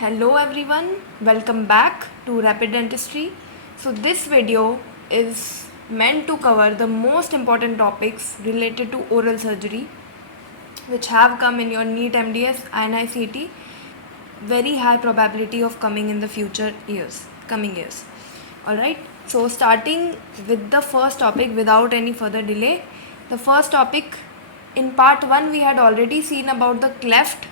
Hello everyone, welcome back to Rapid Dentistry. So this video is meant to cover the most important topics related to oral surgery which have come in your Neet MDS INICET, very high probability of coming in the coming years. Alright, so starting with the first topic without any further delay. The first topic, in part 1 we had already seen about the cleft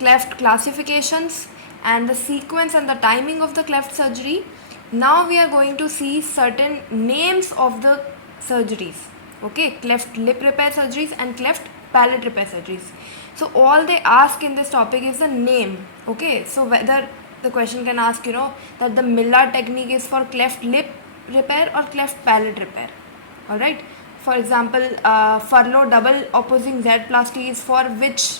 classifications and the sequence and the timing of the cleft surgery. Now we are going to see certain names of the surgeries. Okay, cleft lip repair surgeries and cleft palate repair surgeries. So all they ask in this topic is the name. Okay, so whether the question can ask that the Millard technique is for cleft lip repair or cleft palate repair. Alright, for example, furlough double opposing Z plasty is for which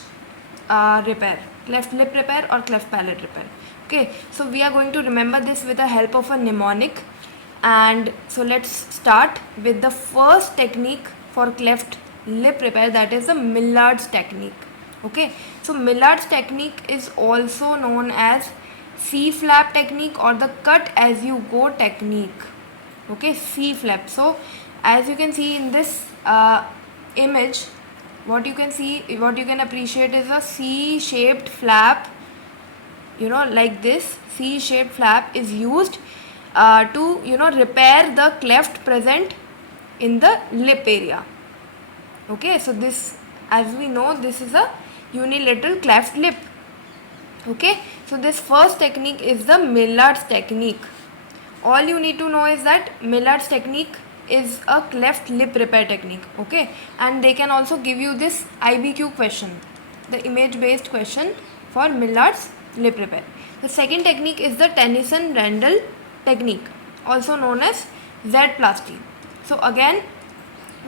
repair, cleft lip repair or cleft palate repair. Okay, so we are going to remember this with the help of a mnemonic. And so let's start with the first technique for cleft lip repair, that is the Millard's technique. Okay, so Millard's technique is also known as C-flap technique or the cut as you go technique. Okay, C-flap. So as you can see in this image, what you can appreciate is a C-shaped flap, like this. C-shaped flap is used to repair the cleft present in the lip area. Okay, so this, as we know, this is a unilateral cleft lip. Okay, so this first technique is the Millard's technique. All you need to know is that Millard's technique is a cleft lip repair technique. Okay, and they can also give you this IBQ question, the image based question for Millard's lip repair. The second technique is the Tennyson-Randall technique, also known as Z-plasty. So again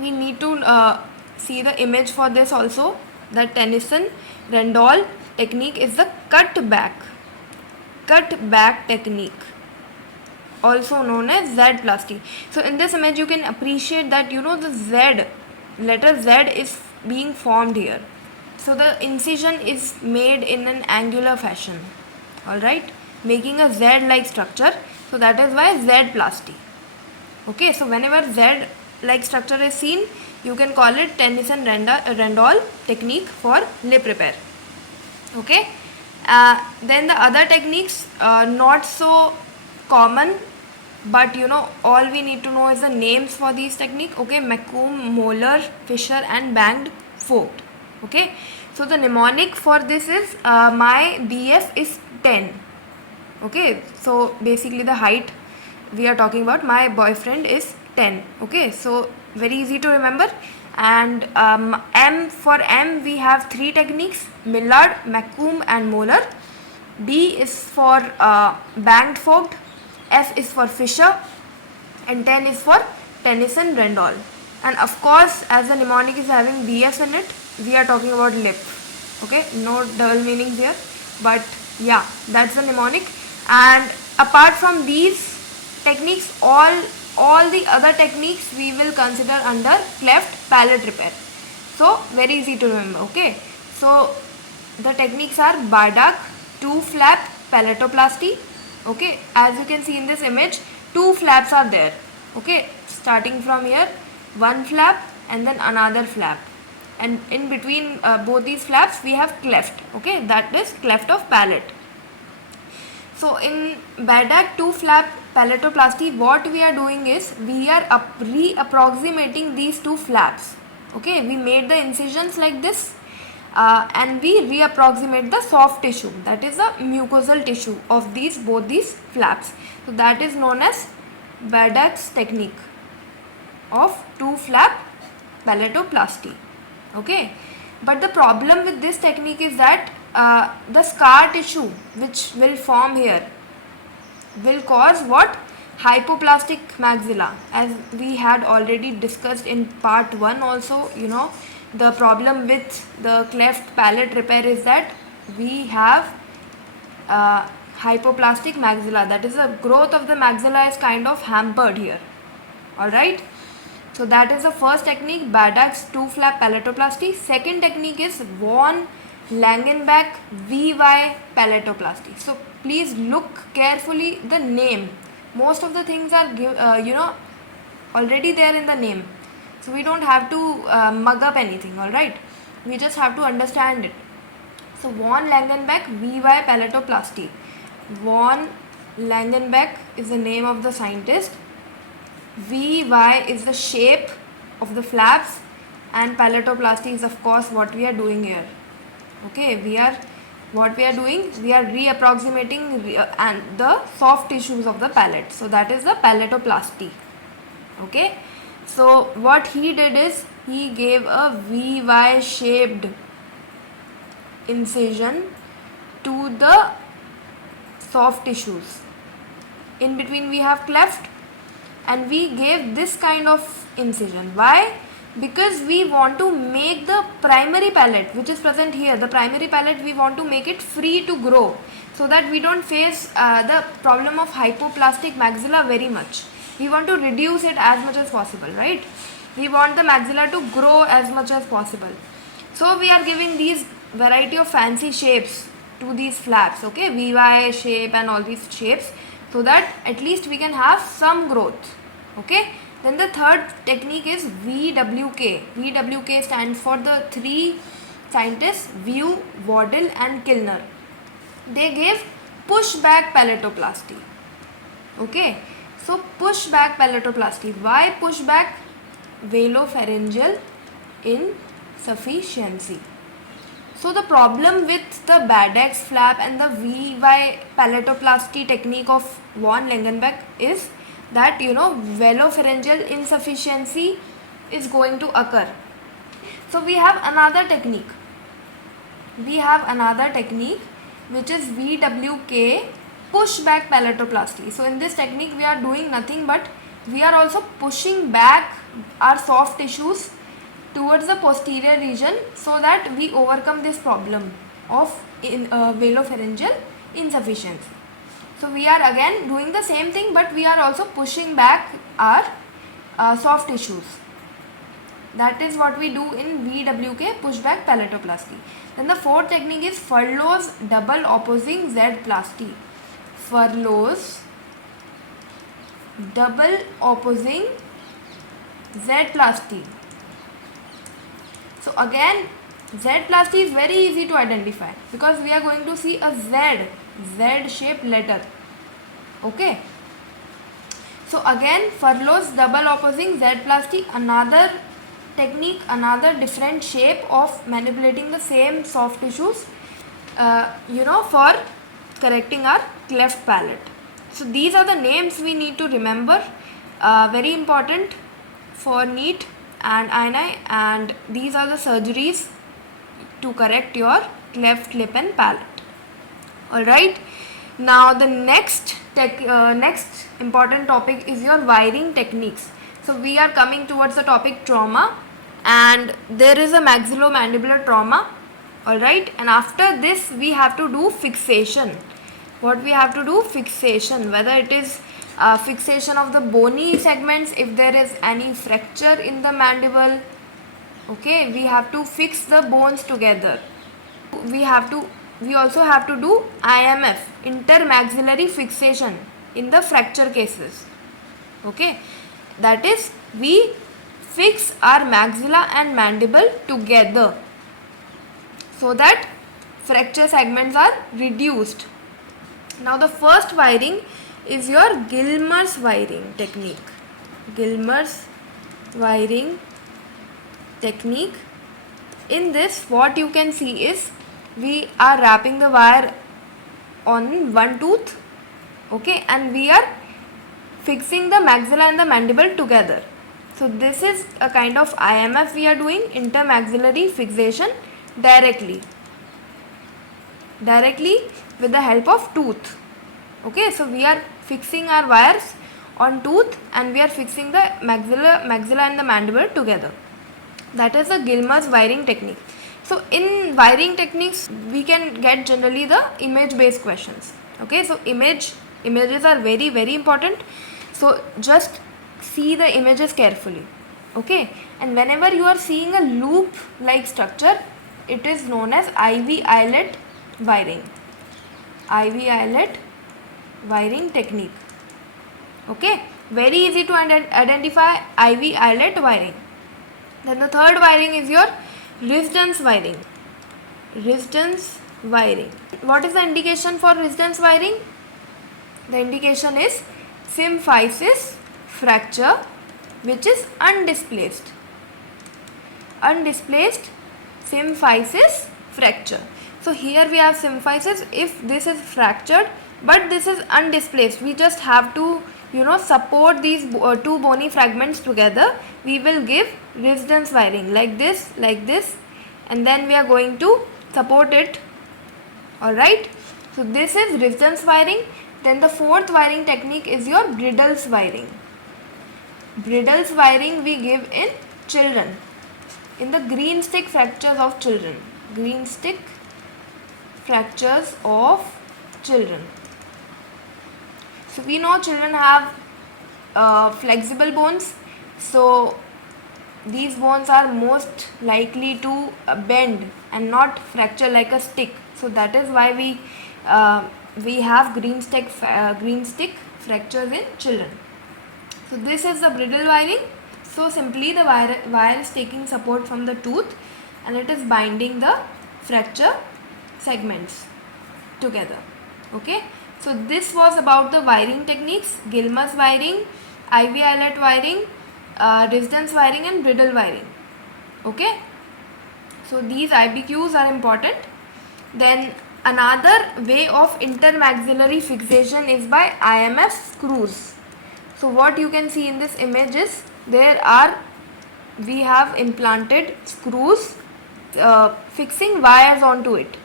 we need to see the image for this also. The Tennyson-Randall technique is the cut back technique, also known as Z-plasty. So in this image you can appreciate that the Z, letter Z is being formed here. So the incision is made in an angular fashion, alright, making a Z-like structure. So that is why Z-plasty. Okay, so whenever Z-like structure is seen, you can call it Tennyson-Randall technique for lip repair. Okay, then the other techniques, not so common, but all we need to know is the names for these technique. Okay, Macomb, Molar, Fisher and Banged Forked. Okay, so the mnemonic for this is my BF is 10. Okay, so basically the height we are talking about, my boyfriend is 10. Okay, so very easy to remember. And for M we have three techniques: Millard, Macomb and Molar. B is for Banged Forked, F is for Fisher and 10 is for Tennyson-Randall. And of course, as the mnemonic is having BS in it, we are talking about lip. Okay, no double meanings here, but yeah, that's the mnemonic. And apart from these techniques, all the other techniques we will consider under cleft palate repair. So very easy to remember. Okay, so the techniques are Bardak, two flap palatoplasty. Okay, as you can see in this image, two flaps are there. Okay, starting from here, one flap and then another flap, and in between both these flaps we have cleft. Okay, that is cleft of palate. So in Bardak two flap palatoplasty, what we are doing is we are re-approximating these two flaps. Okay, we made the incisions like this and we re-approximate the soft tissue, that is the mucosal tissue of both these flaps. So that is known as Bardak's technique of two flap palatoplasty. Okay, but the problem with this technique is that the scar tissue which will form here will cause what? Hypoplastic maxilla, as we had already discussed in part 1 also. The problem with the cleft palate repair is that we have hypoplastic maxilla, that is the growth of the maxilla is kind of hampered here. Alright, So that is the first technique, Bardak's two flap palatoplasty. Second technique is Vaughan Langenbeck VY palatoplasty. So please look carefully the name. Most of the things are already there in the name, so we don't have to mug up anything. All right, we just have to understand it. So von Langenbeck VY palatoplasty. Von Langenbeck is the name of the scientist. VY is the shape of the flaps, and palatoplasty is of course what we are doing here. Okay, we are reapproximating and the soft tissues of the palate. So that is the palatoplasty. Okay, so what he did is he gave a VY shaped incision to the soft tissues. In between we have cleft, and we gave this kind of incision. Why? Because we want to make the primary palate, which is present here, the primary palate, we want to make it free to grow, so that we don't face the problem of hypoplastic maxilla very much. We want to reduce it as much as possible, right? We want the maxilla to grow as much as possible. So we are giving these variety of fancy shapes to these flaps, okay, VY shape and all these shapes, so that at least we can have some growth. Okay, then the third technique is VWK. VWK stands for the three scientists, View, Waddell and Kilner. They gave pushback palatoplasty. Okay, so pushback palatoplasty. Why pushback? Velopharyngeal insufficiency. So the problem with the Baddex flap and the VY palatoplasty technique of von Langenbeck is that velopharyngeal insufficiency is going to occur. So we have another technique. Which is VWK pushback palatoplasty. So in this technique we are doing nothing but we are also pushing back our soft tissues towards the posterior region, so that we overcome this problem of velopharyngeal insufficiency. So we are again doing the same thing, but we are also pushing back our soft tissues. That is what we do in VWK pushback palatoplasty. Then the fourth technique is Furlow's double opposing Z plasty. Furlow's double opposing Z plasty. So again, Z plasty is very easy to identify because we are going to see a Z shaped letter. Okay. So again, Furlow's double opposing Z plasty, another technique, another different shape of manipulating the same soft tissues, for correcting our cleft palate. So these are the names we need to remember, very important for Neet and INI, and these are the surgeries to correct your cleft lip and palate. Alright, now the next important topic is your wiring techniques. So we are coming towards the topic trauma, and there is a maxillomandibular trauma. Alright, and after this we have to do fixation. What we have to do? Fixation, whether it is fixation of the bony segments, if there is any fracture in the mandible. Okay, we have to fix the bones together. We also have to do IMF, intermaxillary fixation, in the fracture cases. Okay, that is, we fix our maxilla and mandible together so that fracture segments are reduced. Now the first wiring is your Gilmer's wiring technique. Gilmer's wiring technique. In this, what you can see is we are wrapping the wire on one tooth, okay, and we are fixing the maxilla and the mandible together. So this is a kind of IMF we are doing, intermaxillary fixation, directly with the help of tooth. Okay, so we are fixing our wires on tooth and we are fixing the maxilla and the mandible together. That is the Gilmer's wiring technique. So in wiring techniques we can get generally the image based questions. Okay, so images are very, very important. So just see the images carefully. Okay, and whenever you are seeing a loop like structure, it is known as IV eyelet wiring. IV eyelet wiring technique. Okay, very easy to identify IV eyelet wiring. Then the third wiring is your resistance wiring. Resistance wiring. What is the indication for resistance wiring? The indication is symphysis fracture which is undisplaced. Undisplaced symphysis fracture. So here we have symphysis if this is fractured but this is undisplaced. We just have to support these two bony fragments together. We will give resistance wiring like this, and then we are going to support it. Alright, so this is resistance wiring. Then the fourth wiring technique is your Briddle's wiring. Briddle's wiring we give in children, in the green stick fractures of children. Green stick fractures of children. So we know children have flexible bones. So these bones are most likely to bend and not fracture like a stick. So that is why we have green stick fractures in children. So this is the brittle wiring. So simply the wire is taking support from the tooth and it is binding the fracture segments together. Okay. So this was about the wiring techniques: Gilmer's wiring, IV eyelet wiring, resistance wiring and brittle wiring. Okay. So these IBQs are important. Then another way of intermaxillary fixation is by IMF screws. So what you can see in this image is we have implanted screws fixing wires onto it.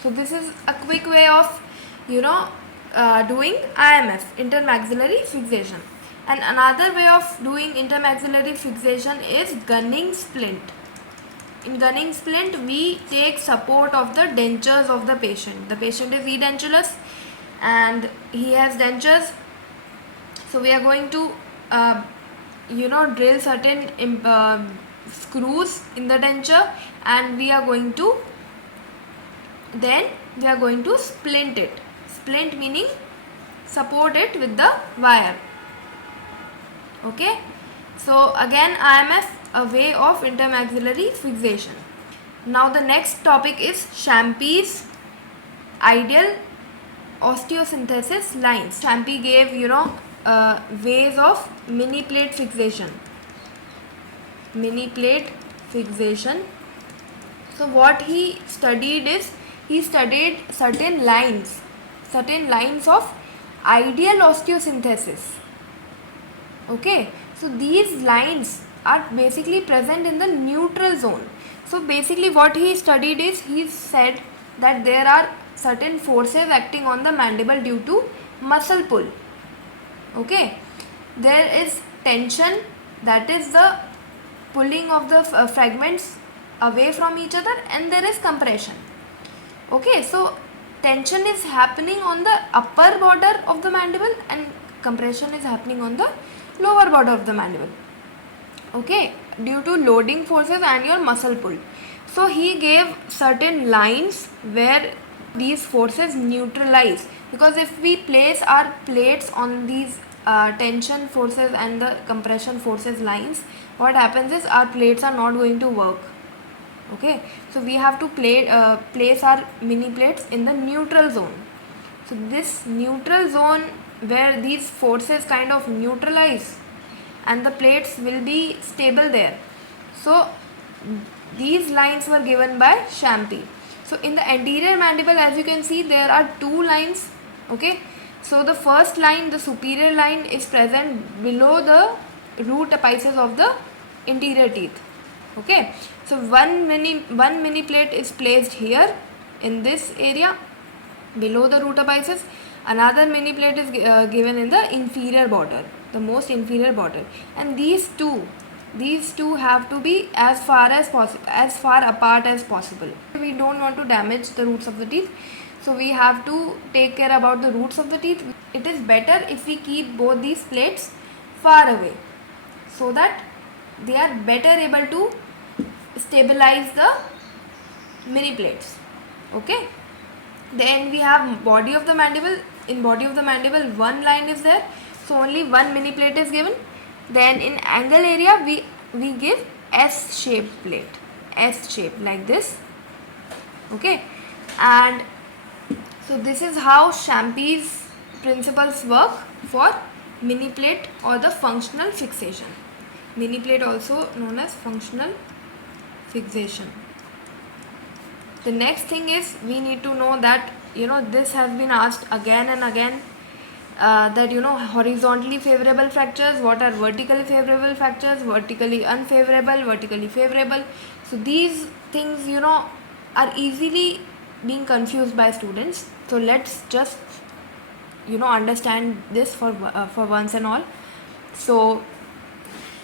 So this is a quick way of doing IMF, intermaxillary fixation. And another way of doing intermaxillary fixation is gunning splint. In gunning splint, we take support of the dentures of the patient. The patient is edentulous and he has dentures. So we are going to drill certain screws in the denture, and we are going to splint it. Splint meaning support it with the wire. Okay. So again IMF, a way of intermaxillary fixation. Now the next topic is Champy's ideal osteosynthesis lines. Champy gave ways of mini plate fixation. Mini plate fixation. So what he studied is certain lines of ideal osteosynthesis. Okay, so these lines are basically present in the neutral zone. So basically what he studied is, he said that there are certain forces acting on the mandible due to muscle pull. Okay, there is tension, that is the pulling of the fragments away from each other, and there is compression. Okay, so tension is happening on the upper border of the mandible and compression is happening on the lower border of the mandible. Okay, due to loading forces and your muscle pull. So he gave certain lines where these forces neutralize, because if we place our plates on these tension forces and the compression forces lines, what happens is our plates are not going to work. Okay, so we have to place our mini plates in the neutral zone. So this neutral zone where these forces kind of neutralize and the plates will be stable there. So these lines were given by Champy. So in the anterior mandible, as you can see, there are two lines. Okay, so the first line, the superior line, is present below the root apices of the interior teeth. Okay, so one mini plate is placed here in this area below the root apices. Another mini plate is given in the inferior border, the most inferior border, and these two have to be as far apart as possible. We don't want to damage the roots of the teeth, so we have to take care about the roots of the teeth. It is better if we keep both these plates far away, so that they are better able to stabilize the mini plates. Okay. Then we have body of the mandible. In body of the mandible, one line is there, so only one mini plate is given. Then in angle area, we give S shaped plate, S shape like this. Okay, and so this is how Champy's principles work for mini plate or the functional fixation. Mini plate also known as functional fixation. The next thing is we need to know that this has been asked again and again, that horizontally favorable fractures, what are vertically favorable fractures, vertically unfavorable, vertically favorable. So these things are easily being confused by students. So let's just understand this for once and all. So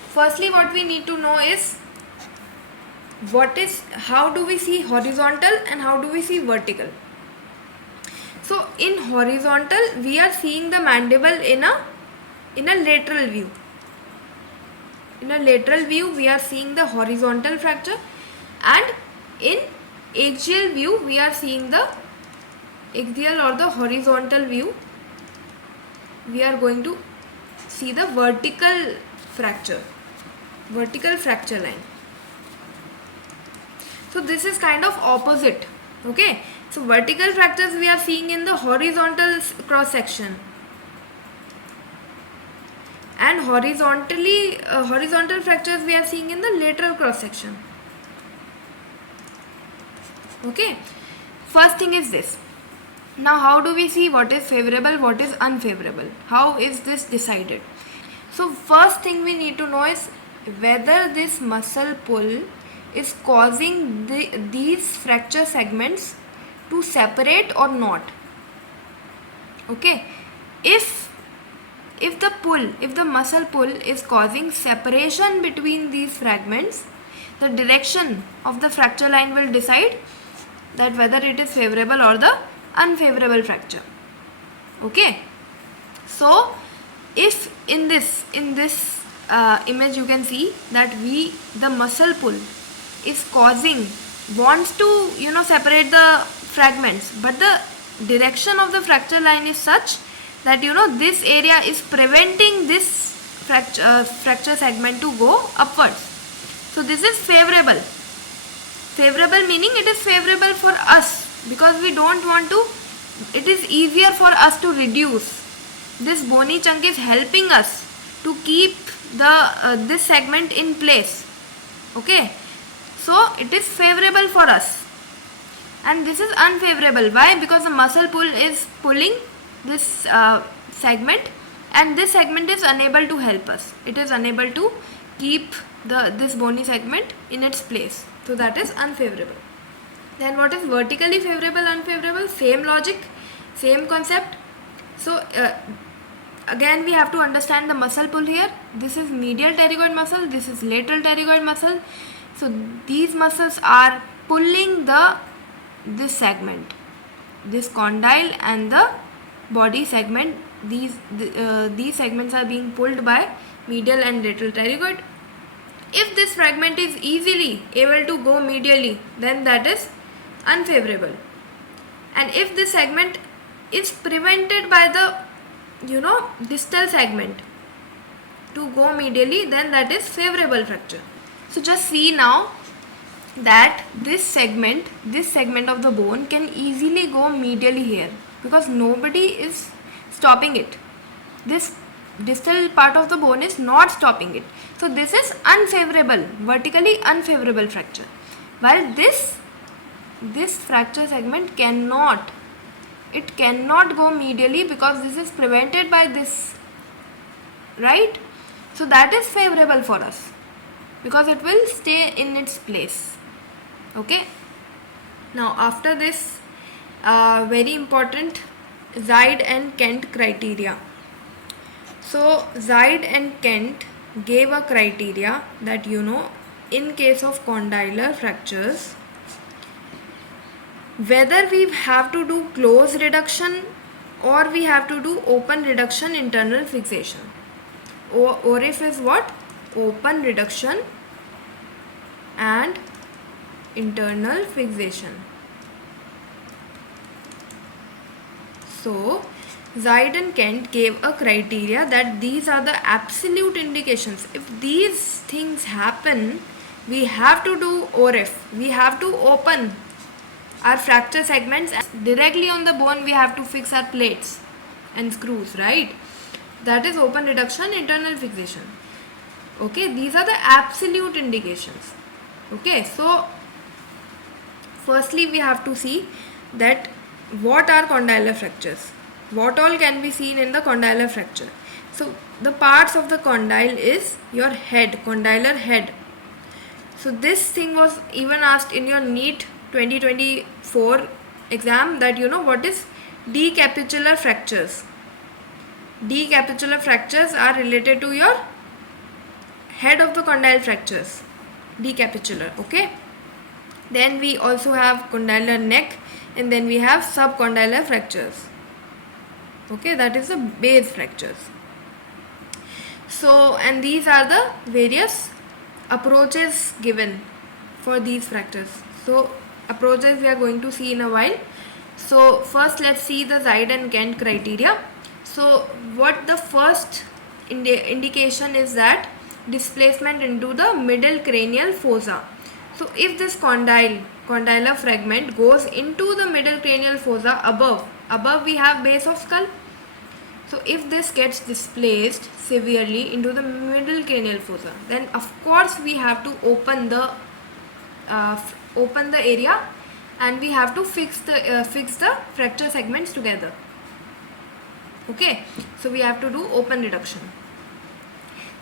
firstly, what we need to know is how do we see horizontal and how do we see vertical. So in horizontal, we are seeing the mandible in a lateral view. In a lateral view, we are seeing the horizontal fracture, and in axial view, we are seeing the axial or the horizontal view. We are going to see the vertical fracture line. So this is kind of opposite. Okay. So vertical fractures we are seeing in the horizontal cross section, and horizontal fractures we are seeing in the lateral cross section. Okay. First thing is this. Now how do we see what is favorable, what is unfavorable? How is this decided? So first thing we need to know is whether this muscle pull is causing these fracture segments to separate or not. Okay. If the muscle pull is causing separation between these fragments, the direction of the fracture line will decide that whether it is favorable or the unfavorable fracture. Okay. So if in this image you can see that the muscle pull is wants to separate the fragments, but the direction of the fracture line is such that this area is preventing this fracture segment to go upwards. So this is favorable meaning it is favorable for us, because we don't want to, it is easier for us to reduce. This bony chunk is helping us to keep this segment in place. Okay. So it is favorable for us, and this is unfavorable. Why? Because the muscle pull is pulling this segment, and this segment is unable to help us. It is unable to keep this bony segment in its place. So that is unfavorable. Then what is vertically favorable, unfavorable? Same logic, same concept. So again we have to understand the muscle pull here. This is medial pterygoid muscle, this is lateral pterygoid muscle. So these muscles are pulling this segment, this condyle and the body segment. These segments are being pulled by medial and lateral pterygoid. If this fragment is easily able to go medially, then that is unfavorable. And if this segment is prevented by the distal segment to go medially, then that is favorable fracture. So just see now that this segment of the bone can easily go medially here, because nobody is stopping it. This distal part of the bone is not stopping it. So this is unfavorable, vertically unfavorable fracture. While this fracture segment cannot go medially, because this is prevented by this, right? So that is favorable for us, because it will stay in its place. Okay. Now after this, very important, Zaid and Kent criteria. So Zaid and Kent gave a criteria that in case of condylar fractures, whether we have to do close reduction or we have to do open reduction internal fixation. ORIF is what? Open reduction and internal fixation. So Zaid and Kent gave a criteria that these are the absolute indications. If these things happen, we have to do ORF. We have to open our fracture segments, and directly on the bone we have to fix our plates and screws, right? That is open reduction, internal fixation. Okay, these are the absolute indications. Okay, so firstly we have to see that what are condylar fractures, what all can be seen in the condylar fracture. So the parts of the condyle is your head, condylar head. So this thing was even asked in your Neet 2024 exam, that what is decapitular fractures. Decapitular fractures are related to your head of the condyle fractures, decapitular. Okay, then we also have condylar neck, and then we have subcondylar fractures. Okay, that is the base fractures. So, and these are the various approaches given for these fractures. So approaches we are going to see in a while. So first let's see the Zaid and Kent criteria. So what the first indication is that displacement into the middle cranial fossa. So if this condylar fragment goes into the middle cranial fossa above we have base of skull. So if this gets displaced severely into the middle cranial fossa, then of course we have to open the area, and we have to fix the fracture segments together. Okay, so we have to do open reduction.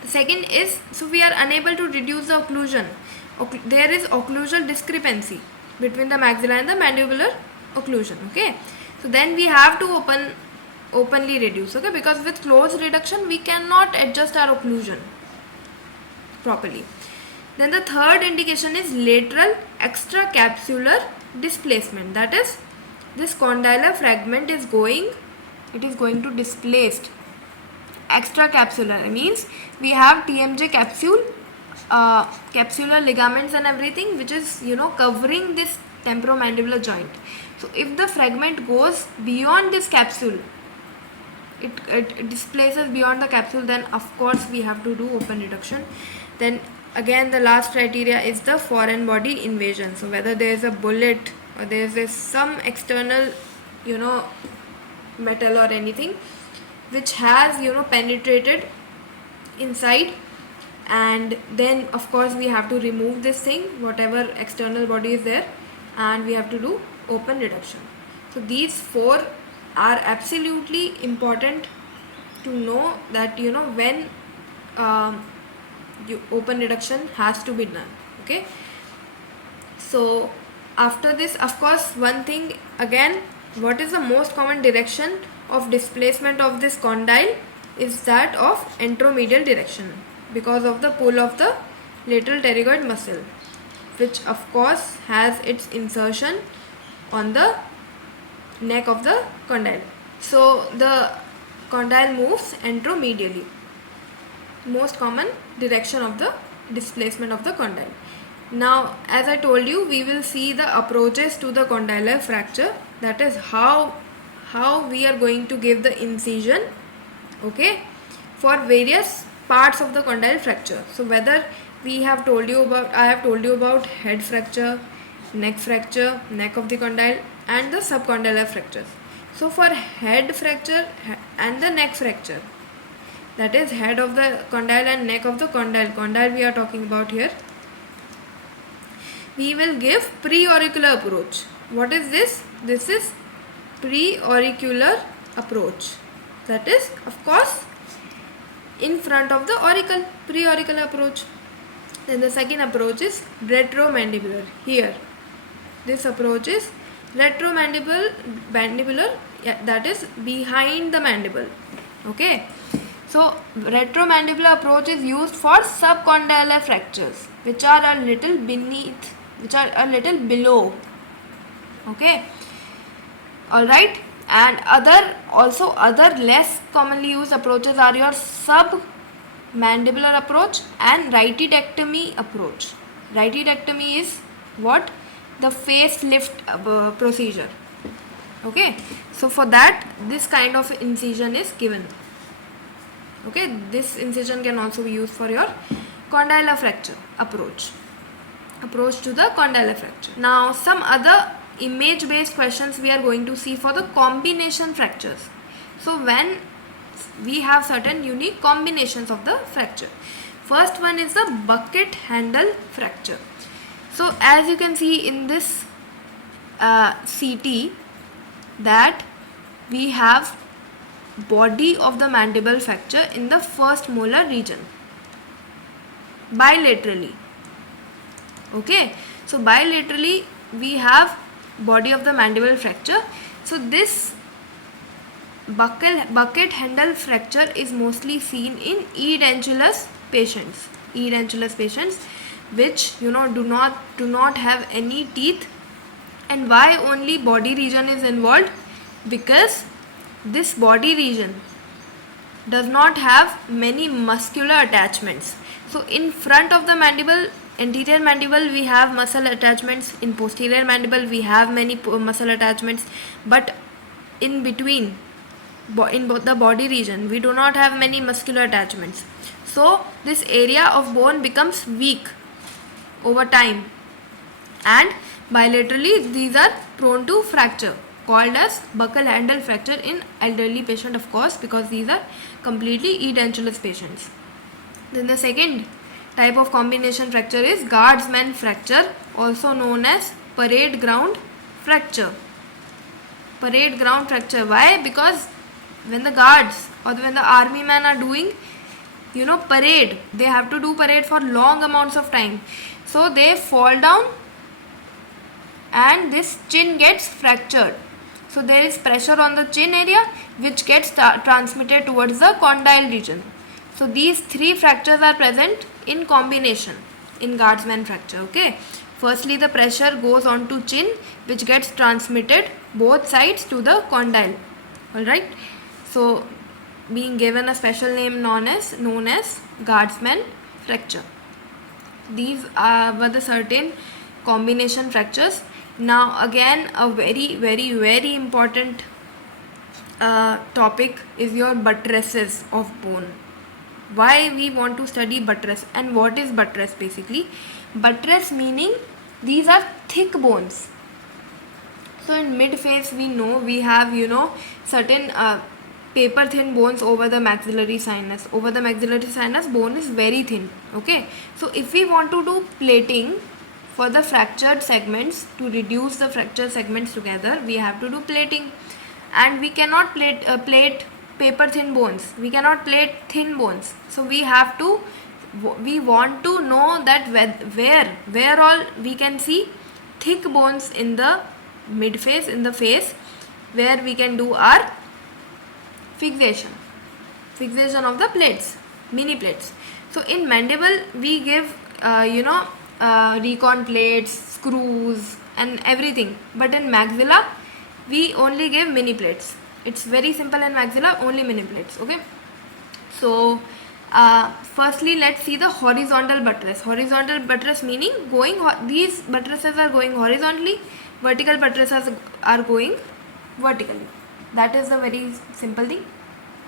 The second is, so we are unable to reduce the occlusion. There is occlusal discrepancy between the maxilla and the mandibular occlusion. Okay, so then we have to openly reduce. Okay, because with close reduction we cannot adjust our occlusion properly. Then the third indication is lateral extracapsular displacement. That is, this condylar fragment is going to displaced extracapsular. Means we have TMJ capsule, capsular ligaments and everything, which is covering this temporomandibular joint. So if the fragment goes beyond this capsule, it displaces beyond the capsule, then of course we have to do open reduction. Then again the last criteria is the foreign body invasion. So whether there is a bullet or there is some external metal or anything which has penetrated inside, and then of course we have to remove this thing, whatever external body is there, and we have to do open reduction. So these four are absolutely important to know, that when open reduction has to be done. Okay, so after this, of course, one thing again, what is the most common direction of displacement of this condyle is that of anteromedial direction, because of the pull of the lateral pterygoid muscle, which of course has its insertion on the neck of the condyle. So the condyle moves anteromedially, most common direction of the displacement of the condyle. Now as I told you, we will see the approaches to the condylar fracture, that is how we are going to give the incision, okay, for various parts of the condyle fracture. So whether I have told you about head fracture, neck fracture, neck of the condyle, and the subcondylar fractures. So for head fracture and the neck fracture, that is head of the condyle and neck of the condyle we are talking about here, we will give pre-auricular approach. What is this? This is pre-auricular approach. That is, of course, in front of the auricle, pre-auricular approach. Then the second approach is retromandibular. Here, this approach is retromandibular, that is behind the mandible. Okay, so retromandibular approach is used for subcondylar fractures, which are a little below. Okay, all right. And other less commonly used approaches are your submandibular approach and rightidectomy approach. Rightidectomy is what? the facelift procedure. Okay, so for that this kind of incision is given. Okay, this incision can also be used for your condylar fracture approach to the condylar fracture. Now some other image based questions we are going to see for the combination fractures. So when we have certain unique combinations of the fracture. First one is the bucket handle fracture. So as you can see in this CT, that we have body of the mandible fracture in the first molar region bilaterally. Okay, so bilaterally we have body of the mandible fracture. So this bucket handle fracture is mostly seen in edentulous patients, which do not have any teeth. And why only body region is involved? Because this body region does not have many muscular attachments. So in front of the mandible, anterior mandible, we have muscle attachments. In posterior mandible we have many muscle attachments, but in between, in both the body region, we do not have many muscular attachments. So this area of bone becomes weak over time, and bilaterally these are prone to fracture, called as buccal handle fracture in elderly patient, of course, because these are completely edentulous patients. Then the second type of combination fracture is guardsman fracture, also known as parade ground fracture. Parade ground fracture. Why? Because when the guards or when the army men are doing parade, they have to do parade for long amounts of time, so they fall down and this chin gets fractured. So there is pressure on the chin area which gets transmitted towards the condyle region. So these three fractures are present in combination in guardsman fracture. Okay, firstly the pressure goes on to chin which gets transmitted both sides to the condyle. Alright, so being given a special name known as guardsman fracture. These were the certain combination fractures. Now again, a very very very important topic is your buttresses of bone. Why we want to study buttress, and what is buttress? Basically, buttress meaning these are thick bones. So in mid face we know we have certain paper thin bones over the maxillary sinus. Over the maxillary sinus bone is very thin. Okay, so if we want to do plating for the fractured segments, to reduce the fractured segments together, we have to do plating, and we cannot plate paper thin bones, we cannot plate thin bones. So we want to know that where all we can see thick bones in the mid face, in the face, where we can do our fixation of the plates, mini plates. So in mandible we give recon plates, screws and everything, but in maxilla we only give mini plates. It's very simple in maxilla, only mini plates. Okay, so firstly let's see the horizontal buttress. Horizontal buttress meaning these buttresses are going horizontally, vertical buttresses are going vertically. That is the very simple thing.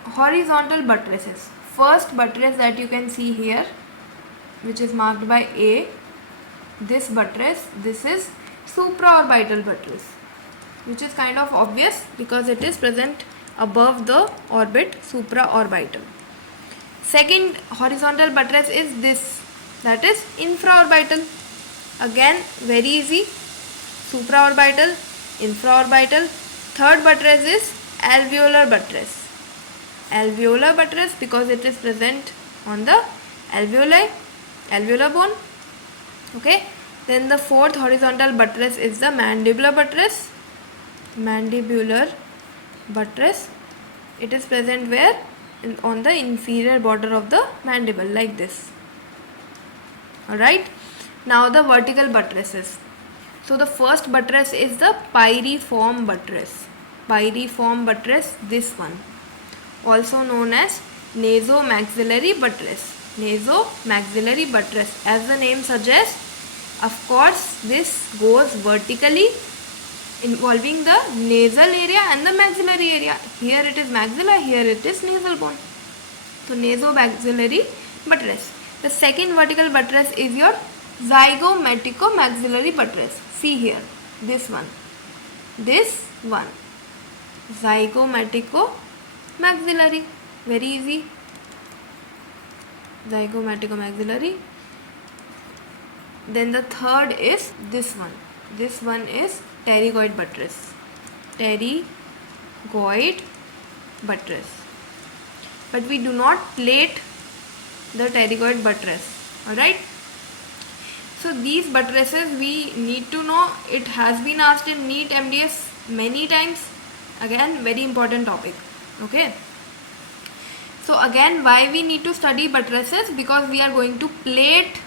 Horizontal buttresses. First buttress that you can see here, which is marked by A, this buttress, this is supraorbital buttress, which is kind of obvious because it is present above the orbit, supraorbital. Second horizontal buttress is this, that is infraorbital. Again very easy, supraorbital, infraorbital. Third buttress is alveolar buttress. Alveolar buttress because it is present on the alveolar bone. Okay, then the fourth horizontal buttress is the mandibular buttress. Mandibular buttress, it is present where? On the inferior border of the mandible, like this. Alright, now the vertical buttresses. So the first buttress is the pyriform buttress. Pyriform buttress, this one, also known as nasomaxillary buttress. Nasomaxillary buttress, as the name suggests, Of course, this goes vertically, involving the nasal area and the maxillary area. Here it is maxilla, here it is nasal bone. So nasomaxillary buttress. The second vertical buttress is your zygomaticomaxillary buttress. See here, this one, zygomaticomaxillary, very easy. Zygomaticomaxillary. Then the third is this one. This one is pterygoid buttress. Pterygoid buttress. But we do not plate the pterygoid buttress. Alright. So these buttresses we need to know. It has been asked in NEET MDS many times. Again, very important topic. Okay. So again, why we need to study buttresses? Because we are going to plate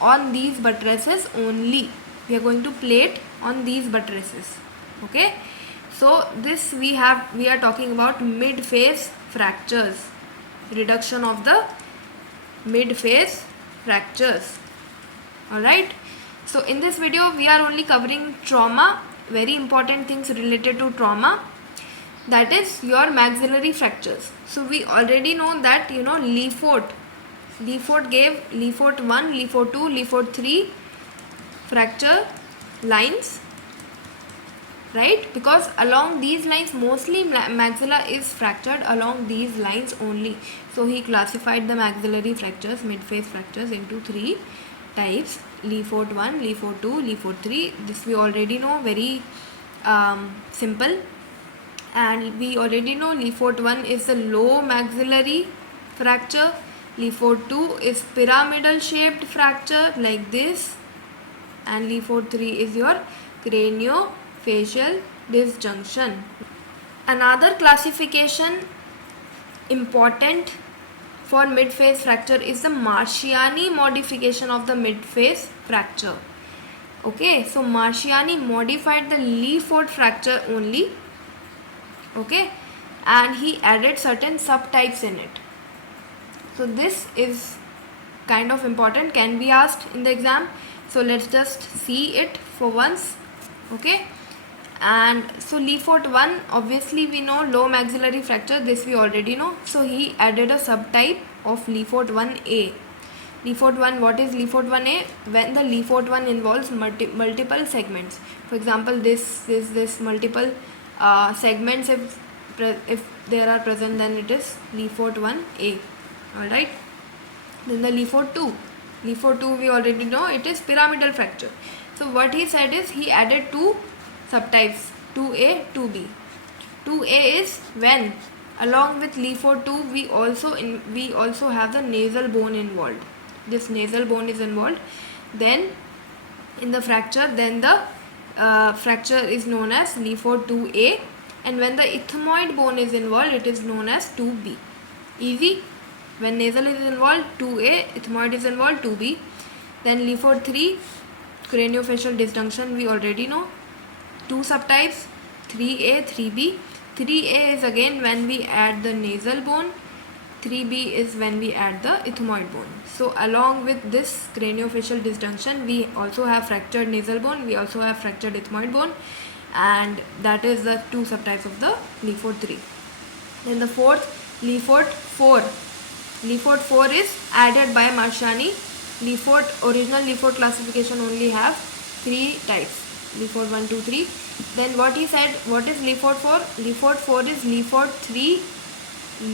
on these buttresses only. We are going to plate on these buttresses. Okay. So this we are talking about mid-phase fractures. Reduction of the mid-phase fractures. Alright. So in this video we are only covering trauma. Very important things related to trauma. That is your maxillary fractures. So we already know that Lefort gave Lefort 1, Lefort 2, Lefort 3 fracture lines, right? Because along these lines mostly maxilla is fractured along these lines only. So he classified the maxillary fractures, mid-phase fractures into 3 types: Lefort 1, Lefort 2, Lefort 3. This we already know, very simple. And we already know Lefort 1 is the low maxillary fracture. Lefort 2 is pyramidal shaped fracture like this. And Lefort 3 is your craniofacial disjunction. Another classification important for mid-phase fracture is the Marchiani modification of the mid-phase fracture. Okay, so Marchiani modified the Lefort fracture only. Okay, and he added certain subtypes in it. So this is kind of important, can be asked in the exam. So let's just see it for once. Okay, and so Lefort 1, obviously we know low maxillary fracture, this we already know. So he added a subtype of Lefort 1A. Lefort 1, what is Lefort 1A? When the Lefort 1 involves multiple segments. For example, this multiple segments, if there are present, then it is Lefort 1A. Alright. Then the Lefort 2 we already know, it is pyramidal fracture. So what he said is he added 2 subtypes, 2A, 2B. 2A is when along with Lefort 2 we also have the nasal bone involved. This nasal bone is involved. Then in the fracture, then the fracture is known as Lefort 2A, and when the ethmoid bone is involved, it is known as 2B. Easy. When nasal is involved, 2A, ethmoid is involved, 2B. Then Lefort 3, craniofacial disjunction, we already know. 2 subtypes, 3A, 3B. 3A is again when we add the nasal bone. 3B is when we add the ethmoid bone. So along with this craniofacial disjunction, we also have fractured nasal bone, we also have fractured ethmoid bone, and that is the 2 subtypes of the Lefort 3. Then the fourth, Lefort 4. Lefort 4 is added by Marchiani. Original Lefort classification only have 3 types. Lefort 1, 2, 3. Then what he said, what is Lefort 4? Lefort 4 is Lefort 3,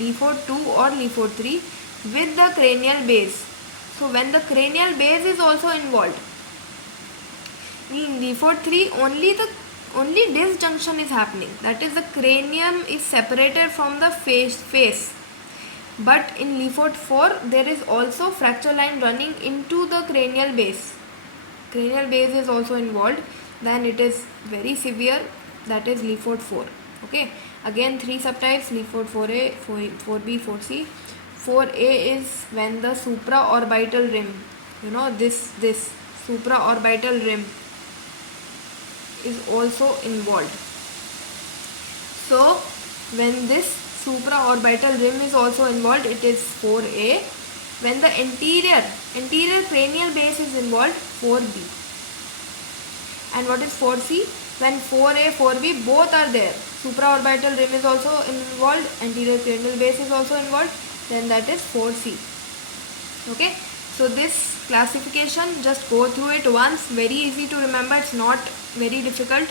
Lefort 2 or Lefort 3 with the cranial base. So when the cranial base is also involved, in Lefort 3 only disjunction is happening. That is, the cranium is separated from the face. But in Lefort 4 there is also fracture line running into the cranial base. Cranial base is also involved. Then it is very severe. That is Lefort 4. Okay. Again 3 subtypes: Lefort 4A, 4B, 4C. 4A is when the supraorbital rim, this supraorbital rim is also involved. So when this supraorbital rim is also involved, it is 4A. When the anterior cranial base is involved, 4B. And what is 4C? When 4A, 4B both are there, supraorbital rim is also involved, anterior cranial base is also involved, then that is 4C. Okay, so this classification, just go through it once, very easy to remember, it's not very difficult.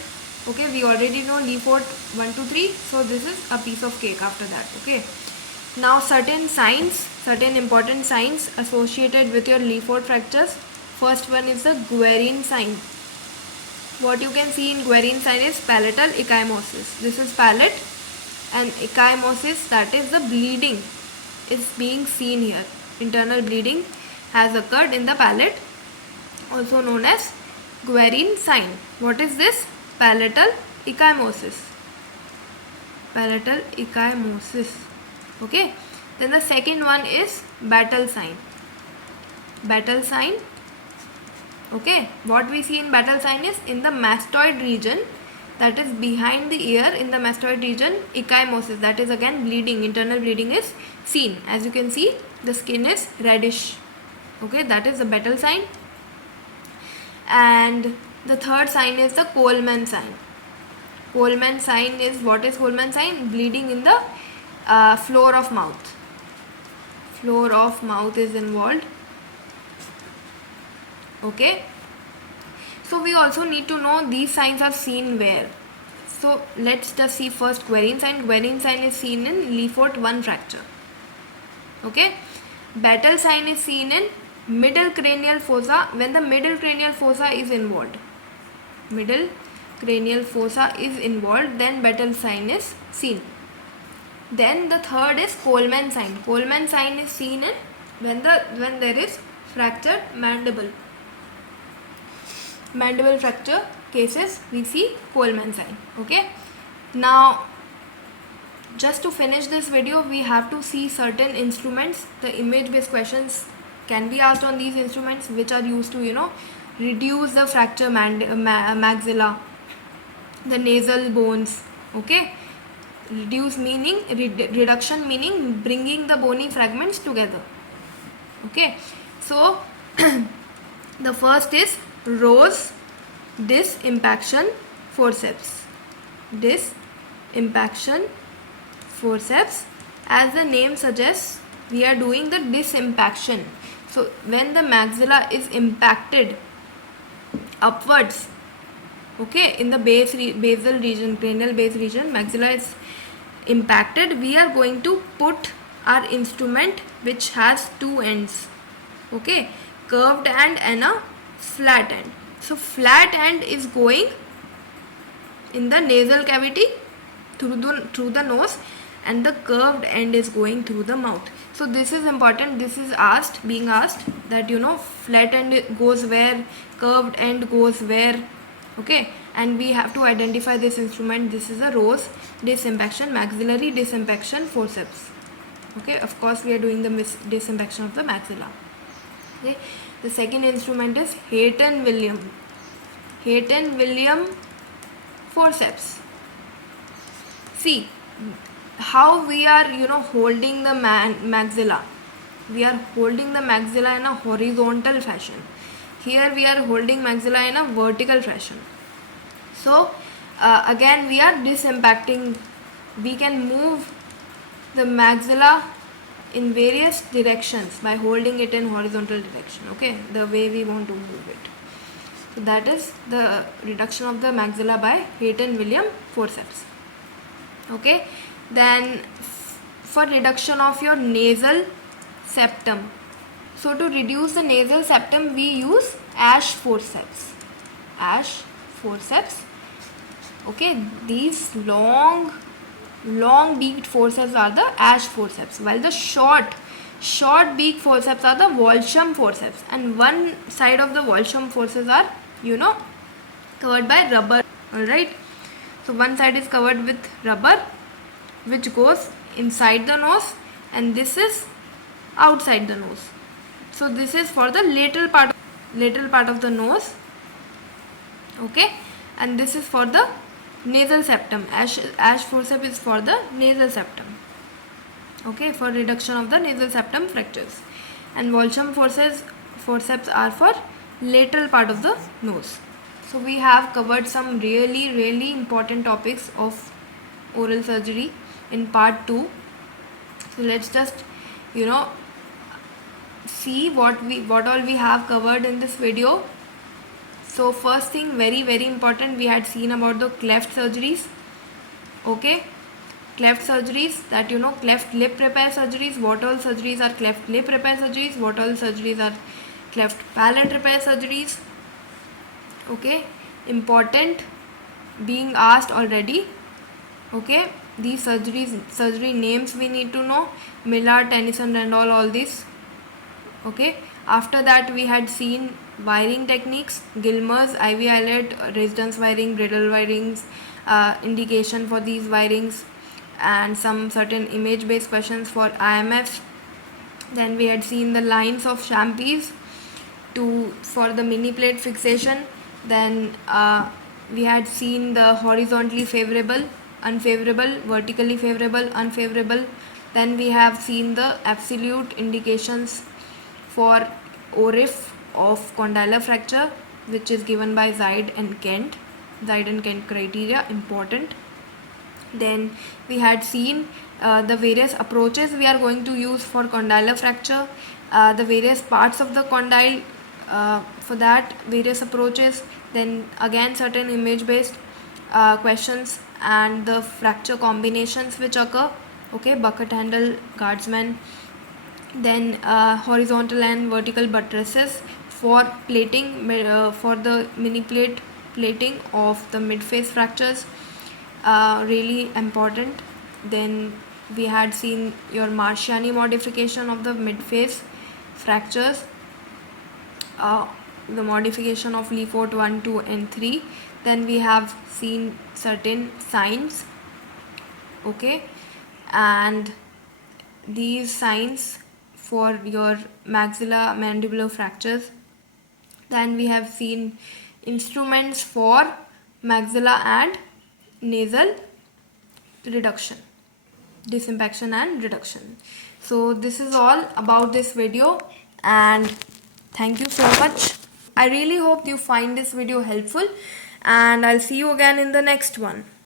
Okay, we already know Leaford 1, 2, 3, so this is a piece of cake after that. Okay, now certain signs, certain important signs associated with your Leaford fractures. First one is the Guerin sign. What you can see in Guerin sign is palatal ecchymosis. This is palate, and ecchymosis, that is the bleeding is being seen here. Internal bleeding has occurred in the palate, also known as Guerin sign. What is this? Palatal ecchymosis. Palatal ecchymosis. Okay. Then the second one is Battle sign. Battle sign. Okay. What we see in Battle sign is in the mastoid region, that is behind the ear, in the mastoid region, ecchymosis, that is again bleeding, internal bleeding is seen. As you can see, the skin is reddish. Okay, that is the Battle sign. And the third sign is the Coleman sign. Coleman sign is, what is Coleman sign? Bleeding in the floor of mouth. Floor of mouth is involved. Okay. So we also need to know these signs are seen where. So let's just see first Guerin sign. Guerin sign is seen in Leaford 1 fracture. Okay. Battle sign is seen in middle cranial fossa when the middle cranial fossa is involved. Middle cranial fossa is involved, then Battle sign is seen. Then the third is Coleman sign. Coleman sign is seen in when there is fractured mandible. Mandible fracture cases, we see Coleman sign. Okay. Now, just to finish this video, we have to see certain instruments. The image based questions can be asked on these instruments, which are used to reduce the fracture maxilla, the nasal bones. Okay. Reduce meaning, reduction meaning bringing the bony fragments together. Okay. So the first is Rose disimpaction forceps. Disimpaction forceps, as the name suggests, we are doing the disimpaction. So when the maxilla is impacted upwards, okay, in the basal region, cranial base region, maxilla is impacted, we are going to put our instrument which has two ends. Okay, curved end and a flat end. So flat end is going in the nasal cavity through the nose, and the curved end is going through the mouth. So this is important. This is being asked that flat end goes where, curved end goes where. Okay, and we have to identify this instrument. This is a Rose disimpaction, maxillary disimpaction forceps. Okay, of course we are doing the disimpaction of the maxilla. Okay, the second instrument is Hayton-Williams forceps. See how we are holding the maxilla. We are holding the maxilla in a horizontal fashion. Here we are holding maxilla in a vertical fashion. So again we are disimpacting. We can move the maxilla in various directions by holding it in horizontal direction. Okay, the way we want to move it. So that is the reduction of the maxilla by Hayton-Williams forceps. Okay, then for reduction of your nasal septum. So to reduce the nasal septum, we use Ash forceps. Ash forceps. Okay, these long beaked forceps are the Ash forceps, while the short beak forceps are the Walsham forceps, and one side of the Walsham forceps are covered by rubber. Alright, so one side is covered with rubber which goes inside the nose, and this is outside the nose. So this is for the lateral part of the nose. Okay, and this is for the nasal septum. Ash forceps is for the nasal septum. Okay, for reduction of the nasal septum fractures, and Walsham forceps are for lateral part of the nose. So we have covered some really important topics of oral surgery in part 2. So let's just, you know, see what all we have covered in this video. So first thing, very important, we had seen about the cleft surgeries. Okay, cleft surgeries, that you know, cleft lip repair surgeries, what all surgeries are cleft lip repair surgeries, what all surgeries are cleft palate repair surgeries. Okay, important, being asked already. Okay, these surgery names we need to know, Miller, Tennyson and all these. Okay, after that we had seen wiring techniques, Gilmer's, IV eyelet, resistance wiring, brittle wirings, indication for these wirings, and some certain image based questions for IMF. Then we had seen the lines of Champis for the mini plate fixation. Then we had seen the horizontally favorable, unfavorable, vertically favorable, unfavorable. Then we have seen the absolute indications for ORIF of condylar fracture, which is given by Zaid and Kent. Zaid and Kent criteria, important. Then we had seen the various approaches we are going to use for condylar fracture, the various parts of the condyle, for that various approaches. Then again certain image based questions and the fracture combinations which occur. Okay, bucket handle, guardsman. Then horizontal and vertical buttresses for plating, for the mini plate plating of the mid face fractures, really important. Then we had seen your Marciani modification of the mid face fractures, the modification of Lefort 1, 2 and 3. Then we have seen certain signs. Okay, and these signs for your maxilla-mandibular fractures. Then we have seen instruments for maxilla and nasal reduction, disimpaction and reduction. So this is all about this video, and thank you so much. I really hope you find this video helpful, and I'll see you again in the next one.